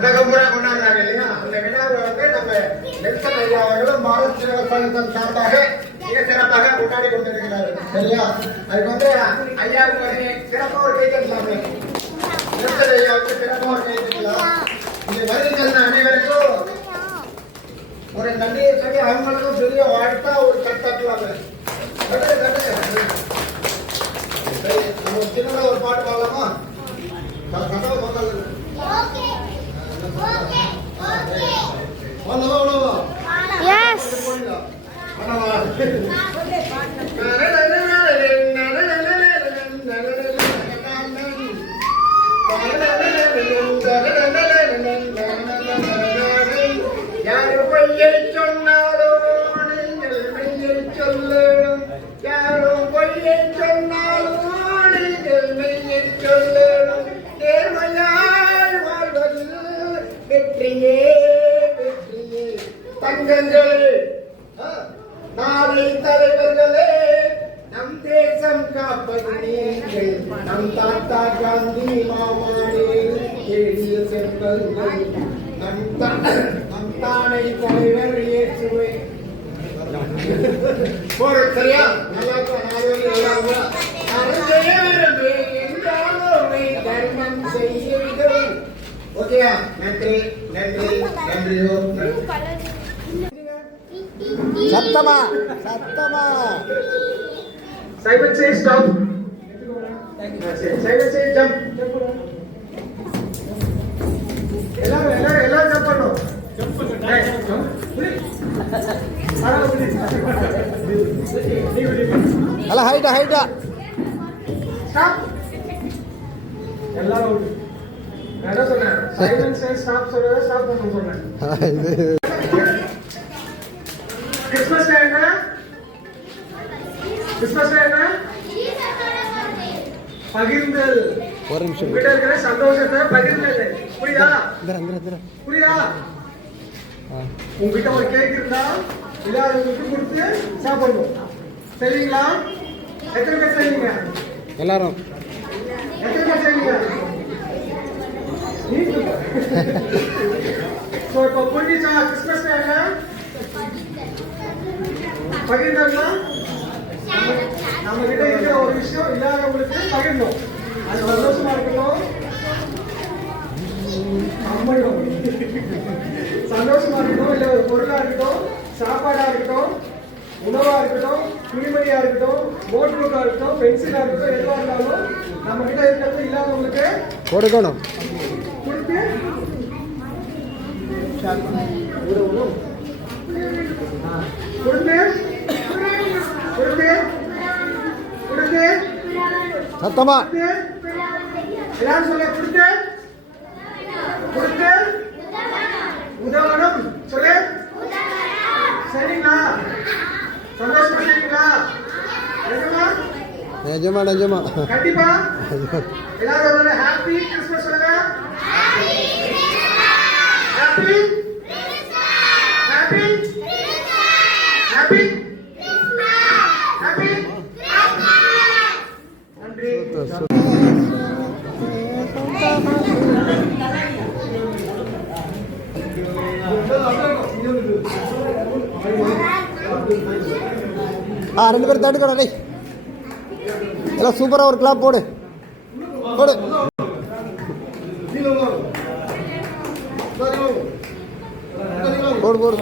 உலகம் பூரா கொண்டாடுறாங்க இல்லையா? அந்த விழாவை வந்து நம்ம நெல்சன் ஐயா அவர்களும் பாரத் சேவா சங்கம் சார்பாக மிக சிறப்பாக கொண்டாடி கொண்டிருக்கிறார்கள். சரியா? அதுக்கு வந்து ஐயாவுக்கு வந்து சிறப்பாக ஒரு கைத்தட்டலாம். நெல்சன் ஐயாவுக்கு சிறப்பாக ஒரு கைத்தட்டலாம். இந்த வருகின்ற அனைவருக்கும் ஒரு நன்றியை சொல்லி அவங்களுக்கும் பெரிய வாழ்த்தா ஒரு கட்டலாம். சின்னதா ஒரு பாட்டு பாடலாமா? யாரு பொய்யை சொன்னாலும் நீங்கள் மெய்யை சொல்லணும். யாரும் பொய்யை சொன்னாலும் நீங்கள் மெய்யை சொல்லணும். நேர்மையாய் வாழ்வதில் வெற்றியே வெற்றியே. தங்கங்களே, நாளை தலைவர்களே, நம் தேசம் காப்பது நீங்கள். நம் தாத்தா காந்தி மாமானே எழுதிய செல்வங்கள். நம் தானை தலைவர் இயேசுவை. சரியா? நல்லா தர்மம் செய்யுங்கள். ஓகேயா? நன்றி நன்றி நன்றி. சத்தமா சத்தமா. சைமன் சே ஸ்டாப். சைமன் சே ஜம்ப். எல்லாரும் எல்லாரும் எல்லாரும் ஜம்ப் பண்ணணும். நல்லா ஹைட்டா ஹைட்டா. ஸ்டாப். எல்லாரும் என்ன சொன்னேன்? சைமன் சே ஸ்டாப் சொல்றத ஸ்டாப் பண்ண சொன்னேன். கிறிஸ்மஸ் என்ன? கிறிஸ்மஸ் என்ன? பகிர்ந்தல். ஒரு நிமிஷம். உங்ககிட்ட இருக்கிற சந்தோஷத்தை பகிர்ந்தல். புரியுதா? புரியுதா? உங்ககிட்ட ஒரு கேக் இருந்தா எல்லாருக்கும் கொடுத்து சாப்பிடணும். சரிங்களா? எத்தனை பேர் செய்வீங்க? எல்லாரும் எத்தனை பேர் செய்வீங்க? இப்போ புரிஞ்சுச்சா? கிறிஸ்மஸ் என்ன? பகிர்ந்தா நம்ம கிட்ட இருக்கிற ஒரு விஷயம் இல்லாதவங்களுக்கு பகிர்ந்தோம். அது சந்தோஷமா இருக்கணும். சந்தோஷமா இருக்கட்டும், இல்ல ஒரு பொருளா இருக்கட்டும், சாப்பாடா இருக்கட்டும், உணவா இருக்கட்டும், துணிமணியா இருக்கட்டும், நோட் புக்கா இருக்கட்டும், பென்சிலா இருக்கட்டும், எதுவா இருந்தாலும் நம்ம கிட்ட இருக்கிறது இல்லாதவங்களுக்கு கொடுக்கணும். கொடுத்து கொடுத்து கொடுத்து கொடுத்து சத்தமா எல்லாரும் சொல்ல. கொடுத்து கொடுத்து உதவணும் சொல்லு. சரிங்களா? சந்தோஷப்படுறீங்களா? நிஜமா நிஜமா கண்டிப்பா. எல்லாரும் ஹாப்பி கிறிஸ்மஸ் சொல்லுங்க. Happy happy happy happy. நன்றி. ரெண்டு பேரும் தடுக்கணும். டேய் எல்லாம் சூப்பரா ஒரு கிளாப் போடு போடு. போடு போடு.